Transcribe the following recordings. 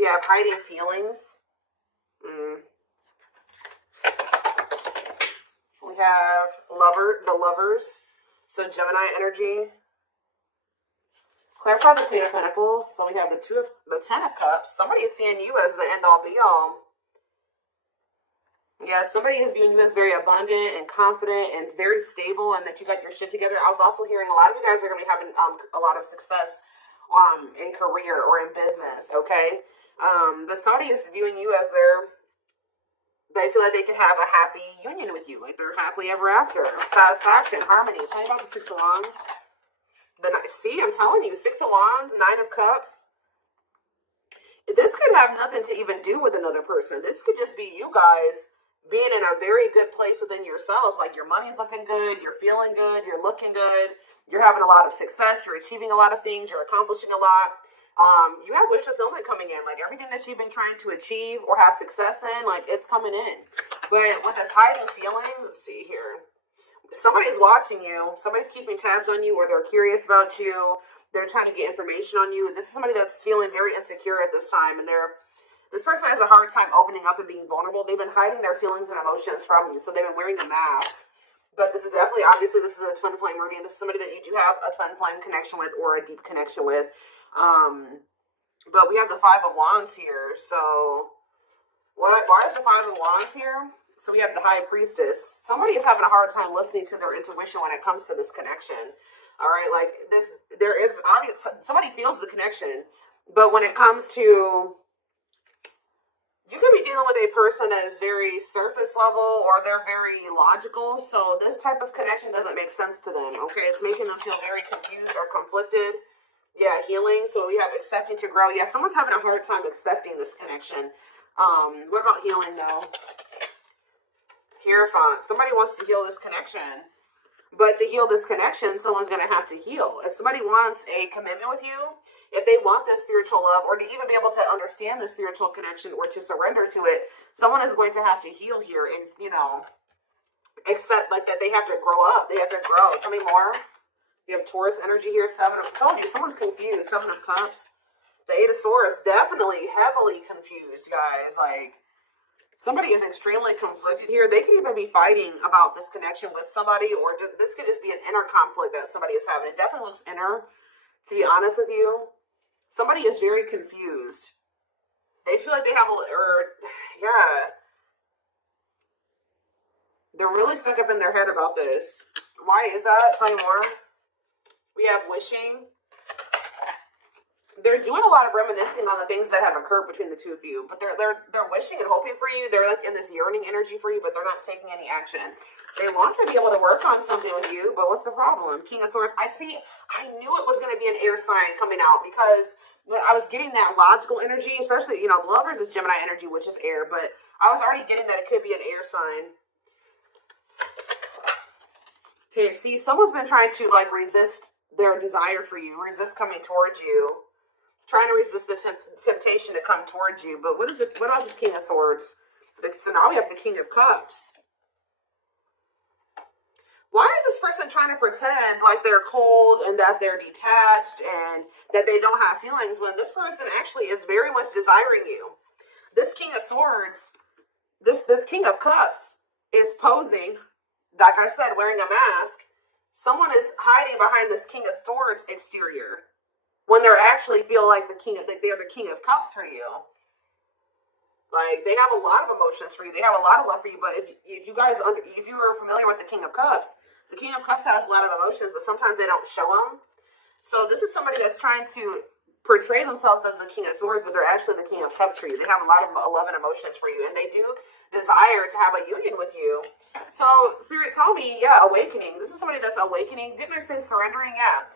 We have hiding feelings. We have the lovers. So Gemini energy. Clarify the Queen of Pentacles. So we have the Ten of Cups. Somebody is seeing you as the end all be all. Yeah, somebody is viewing you as very abundant and confident and very stable, and that you got your shit together. I was also hearing a lot of you guys are going to be having a lot of success in career or in business, okay? But somebody is viewing you as they feel like they can have a happy union with you, like they're happily ever after. Satisfaction, harmony. Tell me about the Six of Wands. See, I'm telling you, Six of Wands, Nine of Cups. This could have nothing to even do with another person. This could just be you guys being in a very good place within yourselves. Like your money's looking good, you're feeling good, you're looking good, you're having a lot of success, you're achieving a lot of things, you're accomplishing a lot. You have wish fulfillment coming in. Like everything that you've been trying to achieve or have success in, like it's coming in. But with this hiding feelings, let's see here. Somebody's watching you, somebody's keeping tabs on you, or they're curious about you, they're trying to get information on you. This is somebody that's feeling very insecure at this time, and this person has a hard time opening up and being vulnerable. They've been hiding their feelings and emotions from you, so they've been wearing a mask. But this is definitely, obviously, this is a twin flame meridian. This is somebody that you do have a twin flame connection with or a deep connection with. But we have the Five of Wands here. So why is the Five of Wands here? So we have the High Priestess. Somebody is having a hard time listening to their intuition when it comes to this connection. All right, like this, there is obvious, somebody feels the connection, but when it comes to, you could be dealing with a person that is very surface level or they're very logical. So this type of connection doesn't make sense to them. Okay, it's making them feel very confused or conflicted. Yeah, healing. So we have accepting to grow. Yeah, someone's having a hard time accepting this connection. What about healing though? Hierophant. Somebody wants to heal this connection. But to heal this connection, someone's going to have to heal. If somebody wants a commitment with you, if they want this spiritual love, or to even be able to understand the spiritual connection or to surrender to it, someone is going to have to heal here and, accept like that they have to grow up. They have to grow. Tell me more. You have Taurus energy here. I told you, someone's confused. Seven of Cups. The Eight of Swords, definitely heavily confused, guys. Like, somebody is extremely conflicted here. They can even be fighting about this connection with somebody, or this could just be an inner conflict that somebody is having. It definitely looks inner, to be honest with you. Somebody is very confused. They feel like they have they're really stuck up in their head about this. Why is that? Tell me more. We have wishing. They're doing a lot of reminiscing on the things that have occurred between the two of you, but they're wishing and hoping for you. They're like in this yearning energy for you, but they're not taking any action. They want to be able to work on something with you, but what's the problem? King of Swords. I knew it was going to be an air sign coming out, because when I was getting that logical energy, especially, the lovers is Gemini energy, which is air, but I was already getting that it could be an air sign. To see, someone's been trying to resist their desire for you, resist coming towards you. Trying to resist the temptation to come towards you. But what about this King of Swords? So now we have the King of Cups. Why is this person trying to pretend like they're cold and that they're detached and that they don't have feelings when this person actually is very much desiring you? This King of Swords, this King of Cups is posing, like I said, wearing a mask. Someone is hiding behind this King of Swords exterior, when they actually feel like they're the King of Cups for you. Like, they have a lot of emotions for you. They have a lot of love for you. But if you are familiar with the King of Cups has a lot of emotions, but sometimes they don't show them. So this is somebody that's trying to portray themselves as the King of Swords, but they're actually the King of Cups for you. They have a lot of love and emotions for you, and they do desire to have a union with you. So, Spirit told me, awakening. This is somebody that's awakening. Didn't I say surrendering? Yeah.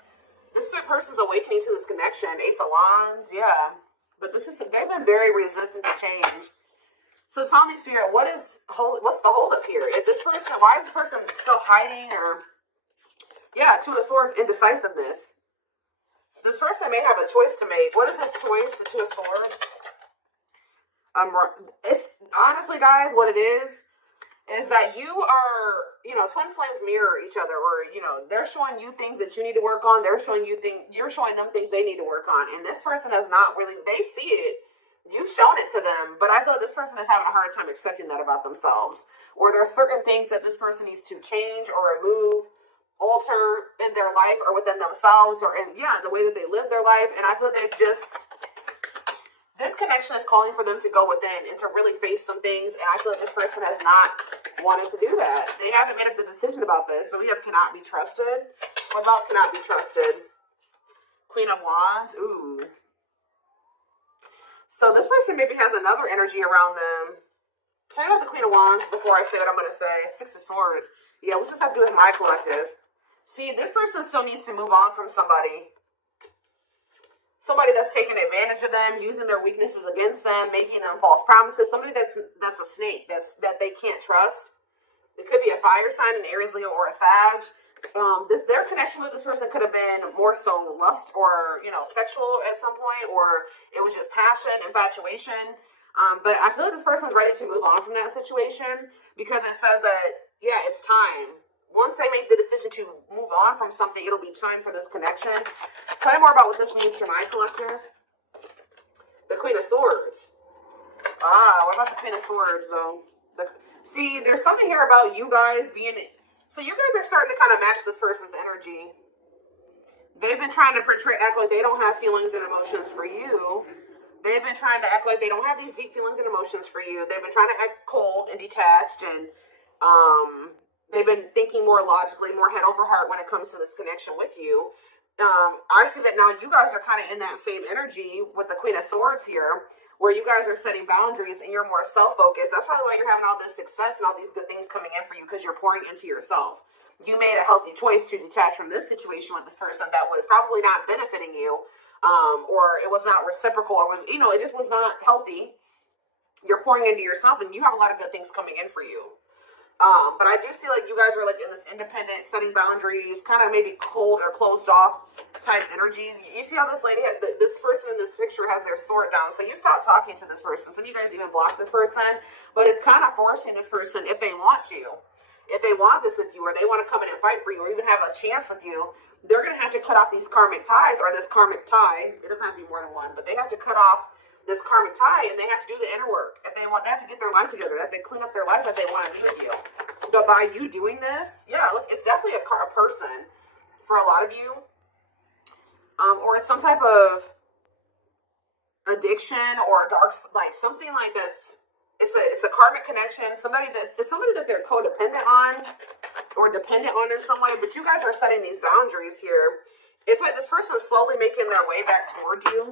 This person's awakening to this connection. Ace of Wands, yeah. But they've been very resistant to change. So tell me, Spirit, what's the holdup here? Why is this person still hiding? Or, Two of Swords, indecisiveness. This person may have a choice to make. What is this choice, the Two of Swords? Honestly, guys, what it is that you are, twin flames mirror each other, or, they're showing you things that you need to work on. You're showing them things they need to work on. And this person has not really, they see it, You've shown it to them, but I feel like this person is having a hard time accepting that about themselves. Or there are certain things that this person needs to change or remove, alter in their life or within themselves or in, the way that they live their life. And I feel like this connection is calling for them to go within and to really face some things. And I feel like this person has not wanted to do that. They haven't made up the decision about this. But we have cannot be trusted. What about cannot be trusted? Queen of Wands. Ooh. So this person maybe has another energy around them. Tell me about the Queen of Wands before I say what I'm going to say. Six of Swords. Yeah, what's this have to do with my collective? See, this person still needs to move on from somebody. Somebody that's taking advantage of them, using their weaknesses against them, making them false promises. Somebody that's a snake, that they can't trust. It could be a fire sign, an Aries, Leo, or a Sag. Their connection with this person could have been more so lust or, sexual at some point, or it was just passion, infatuation. But I feel like this person's ready to move on from that situation because it says that, it's time. Once they make the decision to move on from something, it'll be time for this connection. Tell me more about what this means for my collective. The Queen of Swords. What about the Queen of Swords, though? See, there's something here about you guys being... So you guys are starting to kind of match this person's energy. They've been trying to act like they don't have feelings and emotions for you. They've been trying to act like they don't have these deep feelings and emotions for you. They've been trying to act cold and detached, and they've been thinking more logically, more head over heart when it comes to this connection with you. I see that now you guys are kind of in that same energy with the Queen of Swords here, where you guys are setting boundaries and you're more self-focused. That's probably why you're having all this success and all these good things coming in for you, because you're pouring into yourself. You made a healthy choice to detach from this situation with this person that was probably not benefiting you, or it was not reciprocal, or it just was not healthy. You're pouring into yourself and you have a lot of good things coming in for you. But I do see like you guys are like in this independent, setting boundaries, kind of maybe cold or closed off type energy. You see how this lady, this person in this picture has their sword down. So you stop talking to this person. Some of you guys even block this person, but it's kind of forcing this person, if they want to, if they want this with you, or they want to come in and fight for you, or even have a chance with you, they're going to have to cut off these karmic ties, or this karmic tie. It doesn't have to be more than one, but they have to cut off this karmic tie, and they have to do the inner work. If they want, they have to get their life together. They have to clean up their life if they want to be with you. But by you doing this, look, it's definitely a person for a lot of you, or it's some type of addiction or dark, like something like that's. It's a karmic connection. It's somebody that they're codependent on or dependent on in some way. But you guys are setting these boundaries here. It's like this person is slowly making their way back toward you.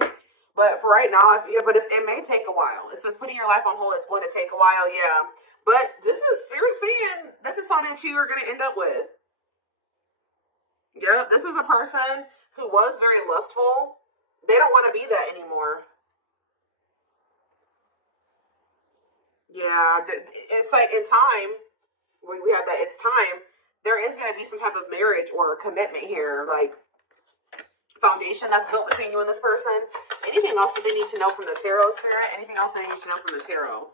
But for right now, it may take a while. It says putting your life on hold. It's going to take a while, yeah. But this is Spirit saying this is something that you are going to end up with. Yeah, this is a person who was very lustful. They don't want to be that anymore. Yeah, it's like in time, we have that, it's time, there is going to be some type of marriage or commitment here, like foundation that's built between you and this person. Anything else that they need to know from the tarot, Spirit? Anything else they need to know from the tarot?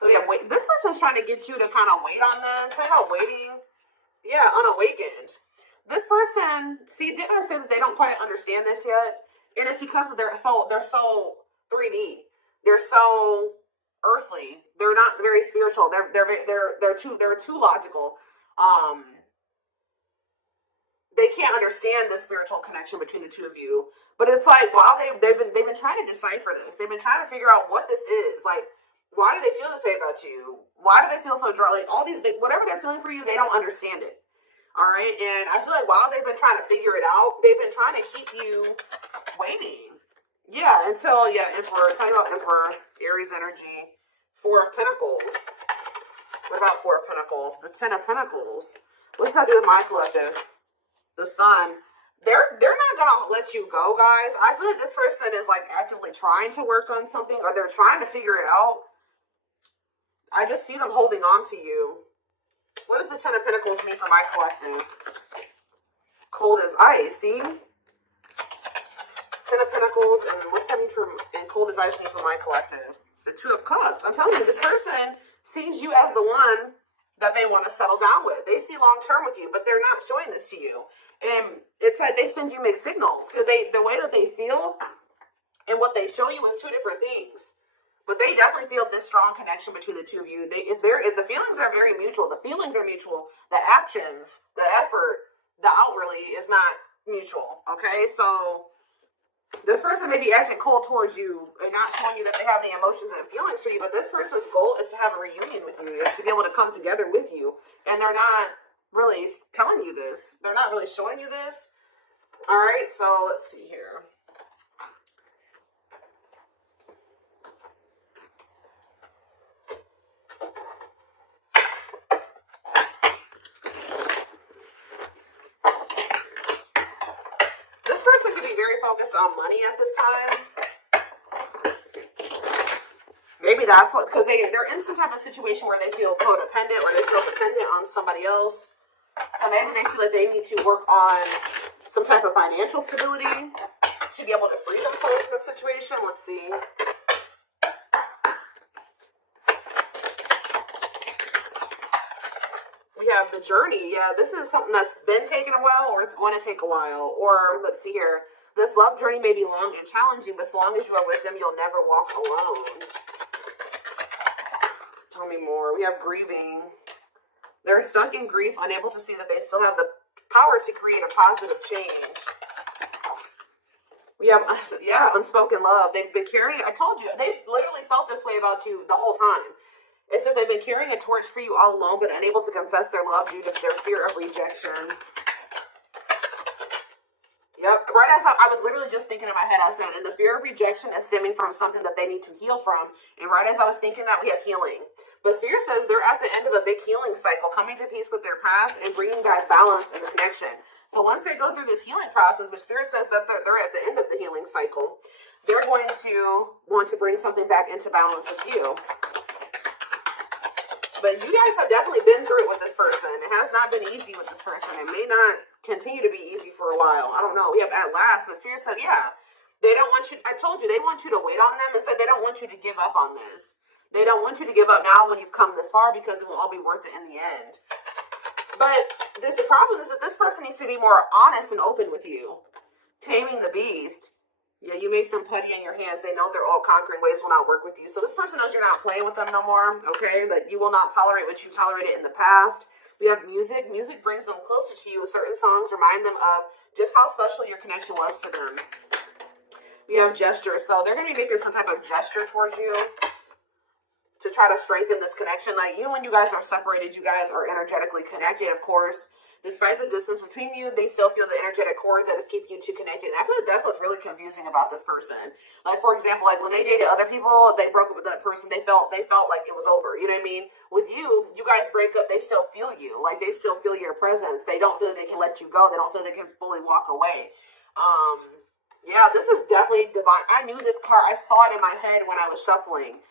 So yeah, wait. This person's trying to get you to kind of wait on them. Talk about waiting. Yeah, unawakened. This person, see, didn't I say that they don't quite understand this yet? And it's because they're so 3D. They're so earthly. They're not very spiritual. They're too logical. They can't understand the spiritual connection between the two of you. But it's like while they've been trying to decipher this. They've been trying to figure out what this is. Like, why do they feel this way about you? Why do they feel so dry? Like all these, whatever they're feeling for you, they don't understand it. All right, and I feel like while they've been trying to figure it out, they've been trying to keep you waiting. Yeah, until Emperor. Tell you about Emperor, Aries energy, Four of Pentacles. What about Four of Pentacles? The Ten of Pentacles. What's that do with my collective? The Sun. They're not gonna let you go, guys. I feel like this person is like actively trying to work on something, or they're trying to figure it out. I just see them holding on to you. What does the Ten of Pentacles mean for my collective? Cold as ice, see? Ten of Pentacles, and what's that mean and cold as ice mean for my collective? The Two of Cups. I'm telling you, this person sees you as the one that they want to settle down with. They see long term with you, but they're not showing this to you. And it's like they send you mixed signals because the way that they feel And what they show you is two different things. But they definitely feel this strong connection between the two of you. The feelings are very mutual. The feelings are mutual. The actions, the effort, the outwardly is not mutual. Okay, so this person may be acting cold towards you and not showing you that they have any emotions and feelings for you. But this person's goal is to have a reunion with you, is to be able to come together with you. And they're not really telling you this. They're not really showing you this. All right, so let's see here. Very focused on money at this time. Maybe that's what, because they're in some type of situation where they feel codependent or they feel dependent on somebody else. So maybe they feel like they need to work on some type of financial stability to be able to free themselves from the situation. Let's see. We have the journey. Yeah, this is something that's been taking a while, or it's going to take a while. Or let's see here. This love journey may be long and challenging, but as long as you are with them, you'll never walk alone. Tell me more. We have grieving. They're stuck in grief, unable to see that they still have the power to create a positive change. We have, unspoken love. They've been carrying, I told you, they've literally felt this way about you the whole time. It's that they've been carrying a torch for you all alone, but unable to confess their love due to their fear of rejection. Yep, right as I was literally just thinking in my head, I said, and the fear of rejection is stemming from something that they need to heal from. And right as I was thinking that, we have healing. But Spirit says they're at the end of a big healing cycle, coming to peace with their past and bringing back balance and the connection. So once they go through this healing process, which Spirit says that they're at the end of the healing cycle, they're going to want to bring something back into balance with you. But you guys have definitely been through it with this person. It has not been easy with this person. It may not continue to be easy for a while. I don't know. We have at last, but Spirit said, yeah, they don't want you. I told you, they want you to wait on them and said they don't want you to give up on this. They don't want you to give up now when you've come this far because it will all be worth it in the end. But the problem is that this person needs to be more honest and open with you. Taming the beast. Yeah, you make them putty in your hands. They know their all conquering ways will not work with you. So this person knows you're not playing with them no more, okay? But you will not tolerate what you tolerated in the past. We have music. Music brings them closer to you. Certain songs remind them of just how special your connection was to them. We have gestures. So they're going to be making some type of gesture towards you to try to strengthen this connection. Like, even when you guys are separated, you guys are energetically connected, of course. Despite the distance between you, they still feel the energetic cord that is keeping you two connected. And I feel like that's what's really confusing about this person. Like, for example, like when they dated other people, they broke up with that person, they felt like it was over. You know what I mean? With you, you guys break up, they still feel you. Like, they still feel your presence. They don't feel they can let you go. They don't feel they can fully walk away. Yeah, this is definitely divine. I knew this card. I saw it in my head when I was shuffling.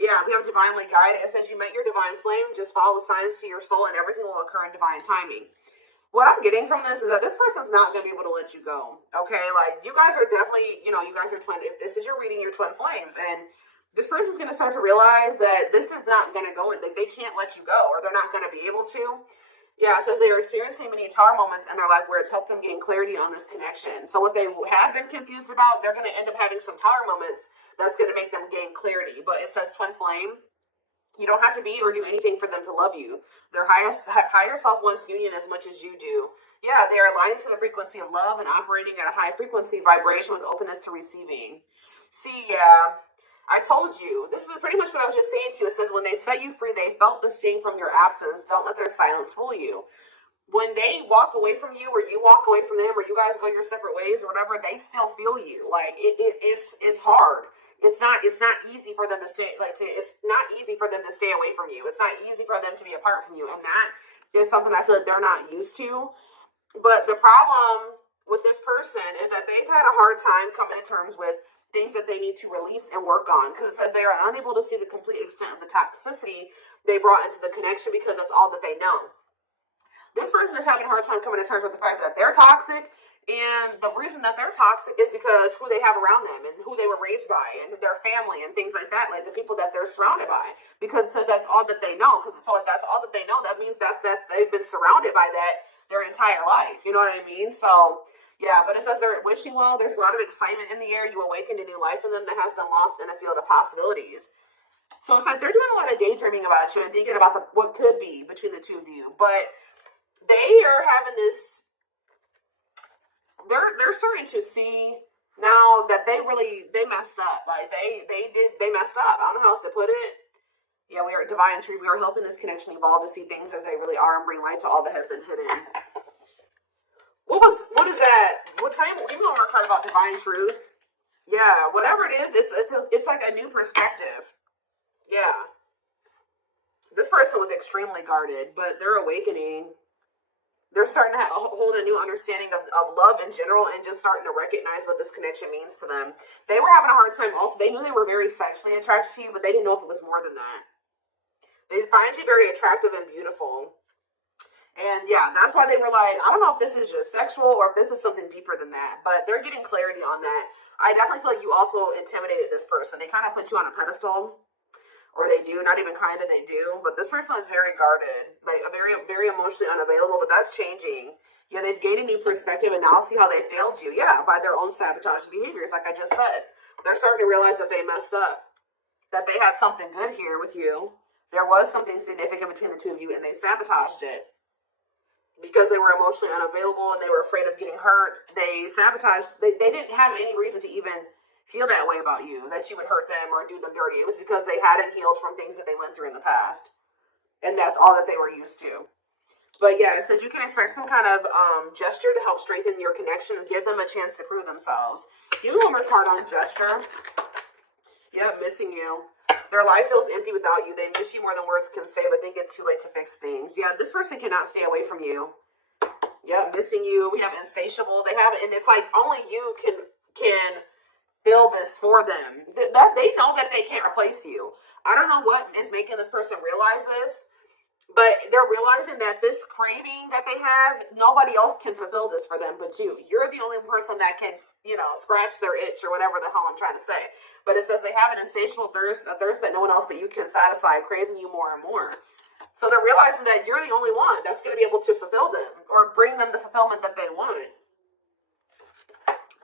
Yeah, we have divinely guided. It says you met your divine flame, just follow the signs to your soul and everything will occur in divine timing. What I'm getting from this is that this person's not going to be able to let you go. Okay, like, you guys are definitely, you guys are twin. If this is your reading, you're twin flames. And this person's going to start to realize that this is not going to go, and they can't let you go, or they're not going to be able to. Yeah, it says they are experiencing many tower moments in their life where it's helped them gain clarity on this connection. So what they have been confused about, they're going to end up having some tower moments that's going to make them gain clarity. But it says twin flame. You don't have to be or do anything for them to love you. Their higher self wants union as much as you do. Yeah, they are aligning to the frequency of love and operating at a high frequency vibration with openness to receiving. See, yeah, I told you. This is pretty much what I was just saying to you. It says when they set you free, they felt the sting from your absence. Don't let their silence fool you. When they walk away from you, or you walk away from them, or you guys go your separate ways, or whatever, they still feel you. Like, it's hard. It's not easy for them to stay, it's not easy for them to stay away from you. It's not easy for them to be apart from you. And that is something I feel like they're not used to. But the problem with this person is that they've had a hard time coming to terms with things that they need to release and work on. Because it says they are unable to see the complete extent of the toxicity they brought into the connection because that's all that they know. This person is having a hard time coming to terms with the fact that they're toxic. And the reason that they're toxic is because who they have around them and who they were raised by and their family and things like that, like the people that they're surrounded by. Because it says that's all that they know. So if that's all that they know, that means that they've been surrounded by that their entire life. You know what I mean? So Yeah, but it says they're wishing well. There's a lot of excitement in the air. You awakened a new life in them that has been lost in a field of possibilities. So it's like they're doing a lot of daydreaming about you and thinking about what could be between the two of you. But they are having this. They're starting to see now that they messed up. Like they messed up. I don't know how else to put it. Yeah, we are at Divine Tree. We are helping this connection evolve to see things as they really are and bring light to all that has been hidden. What is that? What time? You know, we're talking about divine truth. Yeah, whatever it is, it's like a new perspective. Yeah, this person was extremely guarded, but they're awakening. They're starting to hold a new understanding of love in general and just starting to recognize what this connection means to them. They were having a hard time also. They knew they were very sexually attracted to you, but they didn't know if it was more than that. They find you very attractive and beautiful. And yeah, that's why they were like, I don't know if this is just sexual or if this is something deeper than that. But they're getting clarity on that. I definitely feel like you also intimidated this person. They kind of put you on a pedestal. Or they do, not even kind of, they do. But this person is very guarded. Like, very, very emotionally unavailable. But that's changing. Yeah, they've gained a new perspective and now see how they failed you. Yeah, by their own sabotage behaviors, like I just said. They're starting to realize that they messed up. That they had something good here with you. There was something significant between the two of you and they sabotaged it. Because they were emotionally unavailable and they were afraid of getting hurt, they sabotaged. They didn't have any reason to even feel that way about you, that you would hurt them or do them dirty. It was because they hadn't healed from things that they went through in the past. And that's all that they were used to. But yeah, it says you can expect some kind of gesture to help strengthen your connection and give them a chance to prove themselves. Give me one more card on gesture. Yep, missing you. Their life feels empty without you. They miss you more than words can say, but think it's too late to fix things. Yeah, this person cannot stay away from you. Yeah, missing you. We have insatiable. They have, and it's like only you can fill this for them. That they know that they can't replace you. I don't know what is making this person realize this, but they're realizing that this craving that they have, nobody else can fulfill this for them but you. You're the only person that can, scratch their itch or whatever the hell I'm trying to say. But it says they have an insatiable thirst, a thirst that no one else but you can satisfy, craving you more and more. So they're realizing that you're the only one that's going to be able to fulfill them or bring them the fulfillment that they want.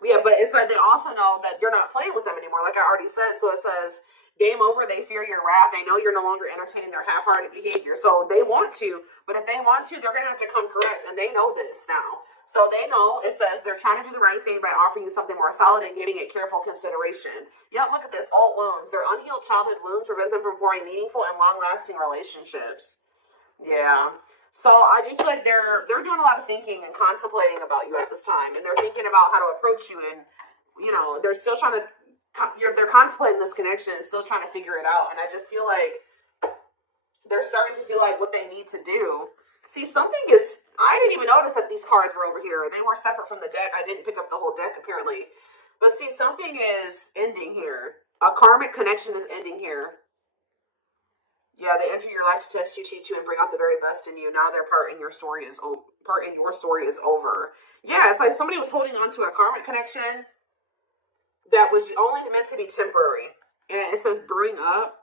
Yeah, but it's like they also know that you're not playing with them anymore, like I already said. So it says, game over, they fear your wrath. They know you're no longer entertaining their half-hearted behavior. So they want to, but if they want to, they're going to have to come correct. And they know this now. So they know, it says they're trying to do the right thing by offering you something more solid and giving it careful consideration. Yep, look at this, old wounds. Their unhealed childhood wounds prevent them from forming meaningful and long-lasting relationships. Yeah. So I do feel like they're doing a lot of thinking and contemplating about you at this time. And they're thinking about how to approach you. And, they're still trying to, they're contemplating this connection and still trying to figure it out. And I just feel like they're starting to feel like what they need to do. See, I didn't even notice that these cards were over here. They were separate from the deck. I didn't pick up the whole deck, apparently. But see, something is ending here. A karmic connection is ending here. Yeah, they enter your life to test you, teach you, and bring out the very best in you. Now their part in your story is over. Yeah, it's like somebody was holding on to a karmic connection that was only meant to be temporary. And it says brewing up.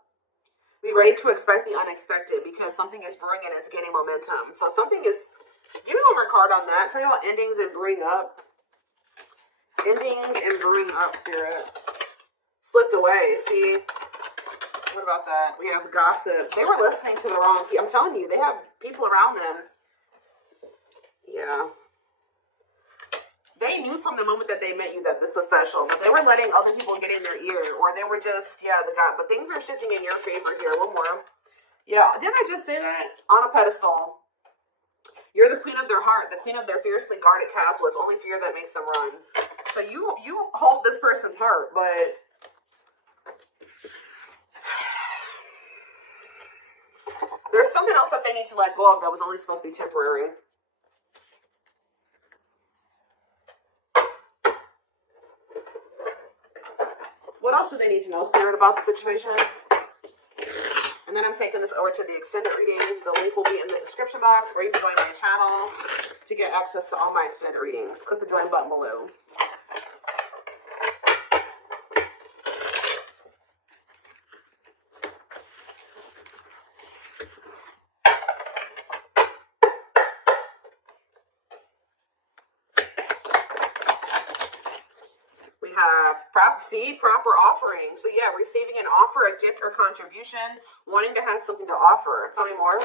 Be ready to expect the unexpected because something is brewing and it's gaining momentum. So something is. Give me one more card on that. Tell me about endings and brewing up. Endings and brewing up, Spirit. Slipped away. See. What about that? We have gossip. They were listening to the wrong people. I'm telling you, they have people around them. Yeah. They knew from the moment that they met you that this was special, but they were letting other people get in their ear, or they were just, but things are shifting in your favor here. One more. Yeah, didn't I just say that? On a pedestal. You're the queen of their heart, the queen of their fiercely guarded castle. It's only fear that makes them run. So you hold this person's heart, but there's something else that they need to let go of that was only supposed to be temporary. What else do they need to know, Spirit, about the situation? And then I'm taking this over to the extended reading. The link will be in the description box, or you can join my channel to get access to all my extended readings. Click the join button below. see, proper offering. So yeah, receiving an offer, a gift, or contribution, wanting to have something to offer. Tell me more.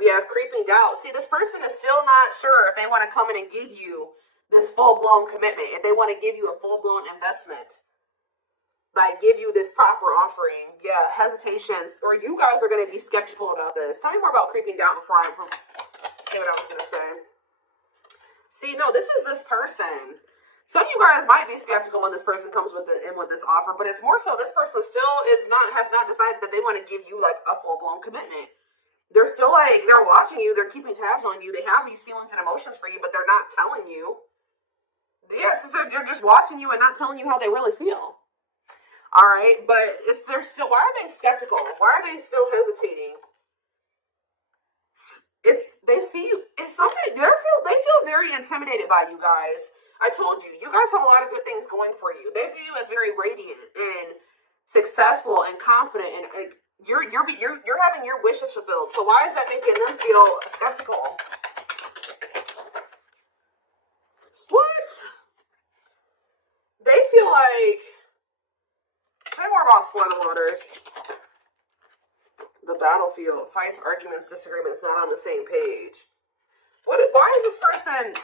We have creeping doubt. See, this person is still not sure if they want to come in and give you this full-blown commitment, if they want to give you a full-blown investment, like give you this proper offering. Yeah, hesitations, or you guys are going to be skeptical about this. Tell me more about creeping doubt before I say what I was going to say. See, no, this is this person. Some of you guys might be skeptical when this person comes with this offer, but it's more so this person still has not decided that they want to give you like a full-blown commitment. They're still like, they're watching you, they're keeping tabs on you, they have these feelings and emotions for you, but they're not telling you. Yes, they're just watching you and not telling you how they really feel. All right, but they're still, why are they skeptical? Why are they still hesitating? They see you, it's something, they feel very intimidated by you guys. I told you, you guys have a lot of good things going for you. They view you as very radiant and successful and confident, and you're having your wishes fulfilled. So why is that making them feel skeptical? What? They feel like, say more about Explore the Waters. The battlefield, fights, arguments, disagreements, not on the same page. Why is this person,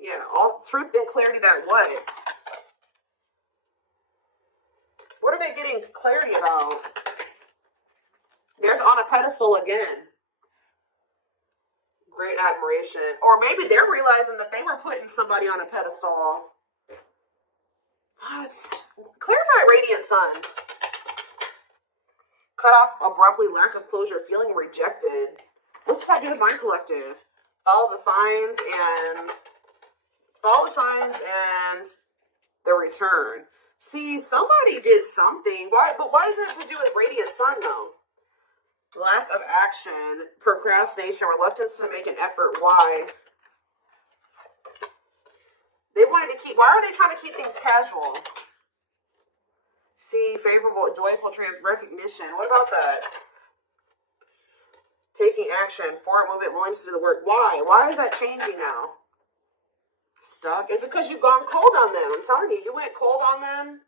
yeah, all truth and clarity that what? What are they getting clarity about? There's on a pedestal again. Great admiration. Or maybe they're realizing that they were putting somebody on a pedestal. What? Clarify radiant sun. Cut off abruptly, lack of closure, feeling rejected. What's that do with Mind Collective? Follow the signs and the return. See, somebody did something. But why does it have to do with radiant sun though? Lack of action, procrastination, reluctance to make an effort. Why? They wanted to keep, why are they trying to keep things casual? See, favorable, joyful, recognition. What about that? Taking action, forward movement, willing to do the work. Why? Why is that changing now? Stuck? Is it because you've gone cold on them? I'm telling you, you went cold on them.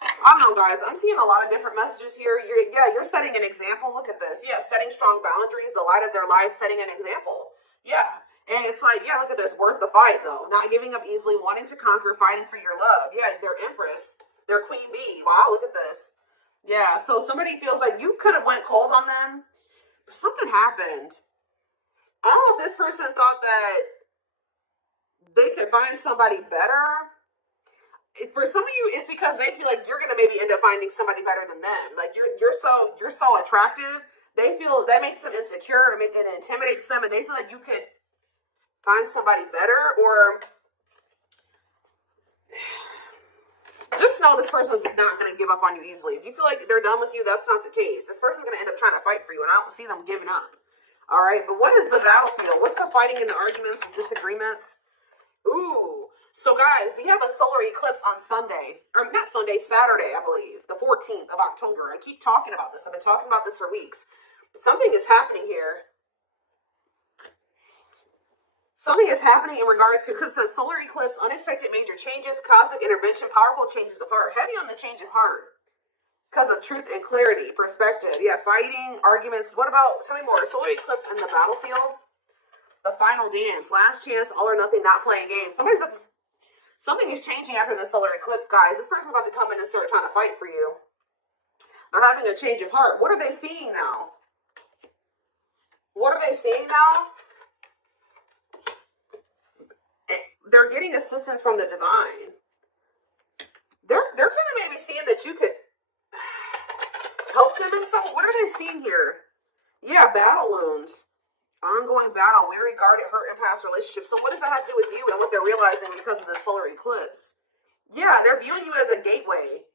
I don't know, guys. I'm seeing a lot of different messages here. You're setting an example. Look at this. Yeah, setting strong boundaries, the light of their life, setting an example. Yeah. And it's like, yeah, look at this. Worth the fight, though. Not giving up easily, wanting to conquer, fighting for your love. Yeah, they're Empress. They're Queen Bee. Wow, look at this. Yeah, so somebody feels like you could have went cold on them. Something happened. I don't know if this person thought that they could find somebody better. For some of you, it's because they feel like you're gonna maybe end up finding somebody better than them. Like you're so attractive. They feel that makes them insecure and intimidates them, and they feel like you could find somebody better. Or just know this person's not gonna give up on you easily. If you feel like they're done with you, that's not the case. This person's gonna end up trying to fight for you, and I don't see them giving up. All right, but what is the battlefield? What's the fighting and the arguments and disagreements? Ooh. So guys, we have a solar eclipse on Sunday, or not Sunday, Saturday, I believe, the 14th of October. I keep talking about this. I've been talking about this for weeks. Something is happening here. Something is happening in regards to, because it says solar eclipse, unexpected major changes, cosmic intervention, powerful changes of heart. Heavy on the change of heart because of truth and clarity, perspective. Yeah, fighting, arguments. What about, tell me more, solar eclipse in the battlefield? The final dance, last chance, all or nothing, not playing games. Something is changing after the solar eclipse, guys. This person's about to come in and start trying to fight for you. They're having a change of heart. What are they seeing now? What are they seeing now? They're getting assistance from the divine. They're kind of maybe seeing that you could help them in some. What are they seeing here? Yeah, battle wounds. Ongoing battle, weary, guarded, hurt, and past relationships. So what does that have to do with you and what they're realizing because of the solar eclipse? Yeah, they're viewing you as a gateway.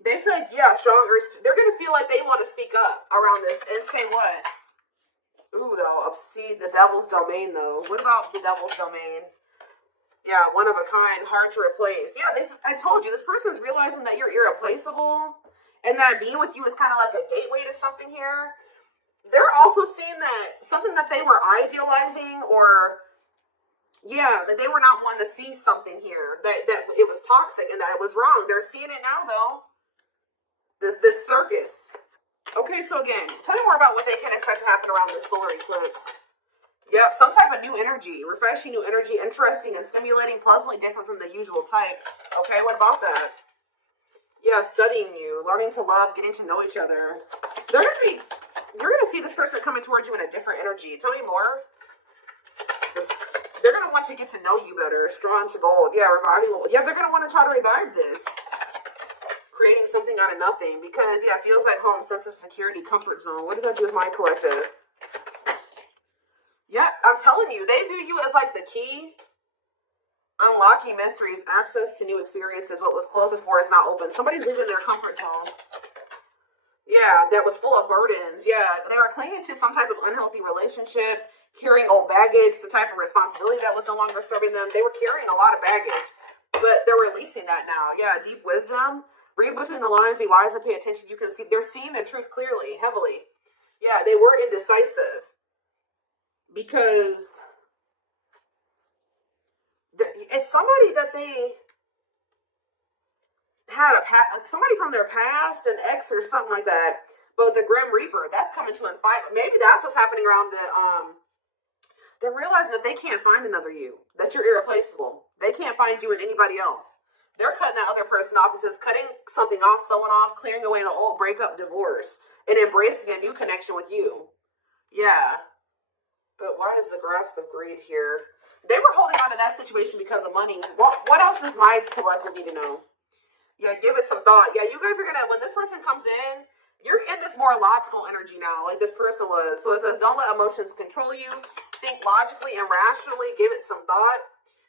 They feel like, yeah, stronger. They're going to feel like they want to speak up around this and say what? Ooh, though, see, the devil's domain, though. What about the devil's domain? Yeah, one of a kind, hard to replace. Yeah, I told you, this person's realizing that you're irreplaceable and that being with you is kind of like a gateway to something here. They're also seeing that something that they were idealizing or Yeah, that they were not wanting to see something here, that it was toxic and that it was wrong. They're seeing it now, though. This circus. Okay, so again, tell me more about what they can expect to happen around this solar eclipse. Yep, some type of new energy, refreshing new energy, interesting and stimulating, pleasantly different from the usual type. Okay, what about that? Yeah, studying you, learning to love, getting to know each other. You're gonna see this person coming towards you in a different energy. Tell me more. They're gonna want to get to know you better. Strong to bold. Yeah, reviving. Yeah, they're gonna want to try to revive this. Creating something out of nothing because, yeah, it feels like home, sense of security, comfort zone. What does that do with my collective? Yeah, I'm telling you, they view you as like the key. Unlocking mysteries, access to new experiences. What was closed before is now open. Somebody's leaving their comfort zone. Yeah, that was full of burdens. Yeah, they were clinging to some type of unhealthy relationship, carrying old baggage, the type of responsibility that was no longer serving them. They were carrying a lot of baggage, but they're releasing that now. Yeah, deep wisdom. Read between the lines, be wise and pay attention. You can see they're seeing the truth clearly, heavily. Yeah, they were indecisive because it's somebody that they had somebody from their past, an ex or something like that. But the Grim Reaper, that's coming to a fight. Maybe that's what's happening around the They're realizing that they can't find another you. That you're irreplaceable. They can't find you in anybody else. They're cutting that other person off. It's just cutting something off, someone off, clearing away an old breakup, divorce, and embracing a new connection with you. Yeah. But why is the grasp of greed here? They were holding on to that situation because of money. What else does my collective need to know? Yeah, give it some thought. Yeah, you guys are going to, when this person comes in, you're in this more logical energy now, like this person was. So it says, don't let emotions control you. Think logically and rationally. Give it some thought.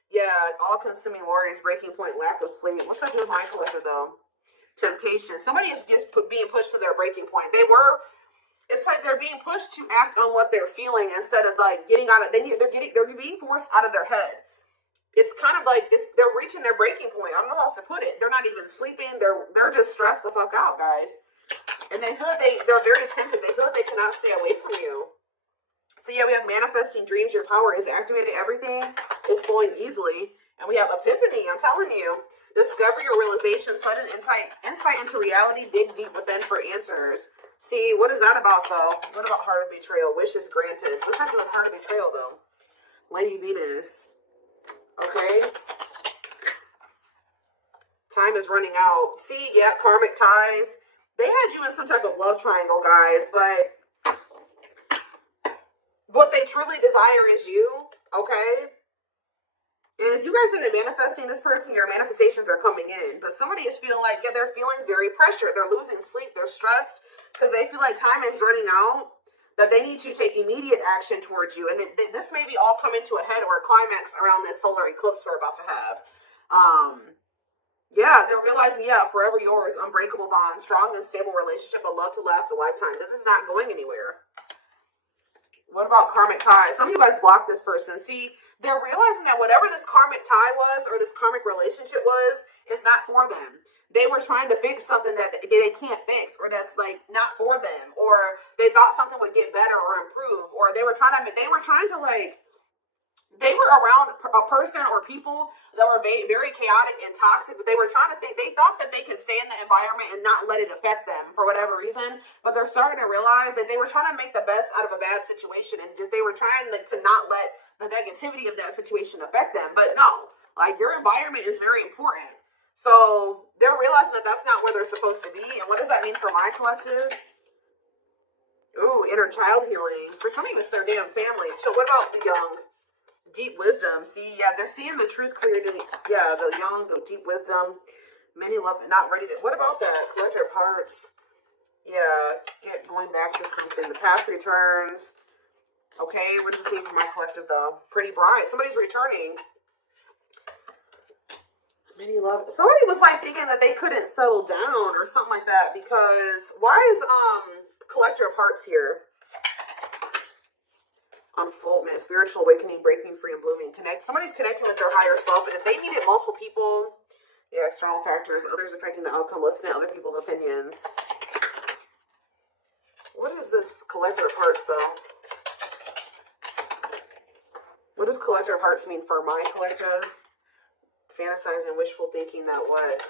Yeah, all-consuming worries, breaking point, lack of sleep. What's that do with my collector, though? Temptation. Somebody is just being pushed to their breaking point. It's like they're being pushed to act on what they're feeling instead of like getting out of. They're being forced out of their head. It's kind of like they're reaching their breaking point. I don't know how else to put it. They're not even sleeping. They're just stressed the fuck out, guys. And they feel like they're very tempted. They feel like they cannot stay away from you. So yeah, we have manifesting dreams. Your power is activated. Everything is flowing easily. And we have epiphany. I'm telling you. Discover your realization. Sudden insight into reality. Dig deep within for answers. See, what is that about, though? What about heart of betrayal? Wishes granted. What's that do with heart of betrayal, though? Lady Venus. Okay. Time is running out. See, yeah, karmic ties. They had you in some type of love triangle, guys, but what they truly desire is you, okay? And if you guys are manifesting this person, your manifestations are coming in. But somebody is feeling like, yeah, they're feeling very pressured. They're losing sleep. They're stressed because they feel like time is running out, that they need to take immediate action towards you. And this may be all coming to a head or a climax around this solar eclipse we're about to have. Yeah, they're realizing, yeah, forever yours, unbreakable bond, strong and stable relationship, a love to last a lifetime. This is not going anywhere. What about karmic ties? Some of you guys blocked this person. See, they're realizing that whatever this karmic tie was or this karmic relationship was, is not for them. They were trying to fix something that they can't fix, or that's like not for them, or they thought something would get better or improve, or they were trying to like, they were around a person or people that were very chaotic and toxic, but they were trying to think, they thought that they could stay in the environment and not let it affect them for whatever reason, but they're starting to realize that they were trying to make the best out of a bad situation, and just they were trying to not let the negativity of that situation affect them. But no, like, your environment is very important. So they're realizing that that's not where they're supposed to be. And what does that mean for my collective? Ooh, inner child healing. For some of you, it's their damn family. So what about the young? Deep wisdom. See, yeah, they're seeing the truth clearly. Yeah, the young, the deep wisdom. Many love, not ready to. What about that? Collector of hearts. Yeah, going back to something. The past returns. Okay, what does this mean for my collective, though? Pretty bright. Somebody's returning. Many love. Somebody was like thinking that they couldn't settle down or something like that, because why is collector of hearts here? Unfoldment, spiritual awakening, breaking free and blooming. Somebody's connecting with their higher self, and if they needed multiple people, yeah, external factors, others affecting the outcome, listening to other people's opinions. What is this collector of hearts, though? What What does collector of hearts mean for my collective? Fantasizing, wishful thinking that what?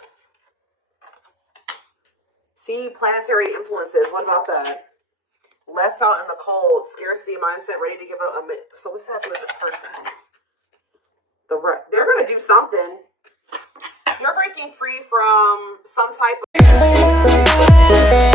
See, planetary influences. What about that? Left out in the cold, scarcity mindset, ready to give up. So what's happening with this person? They're going to do something. You're breaking free from some type of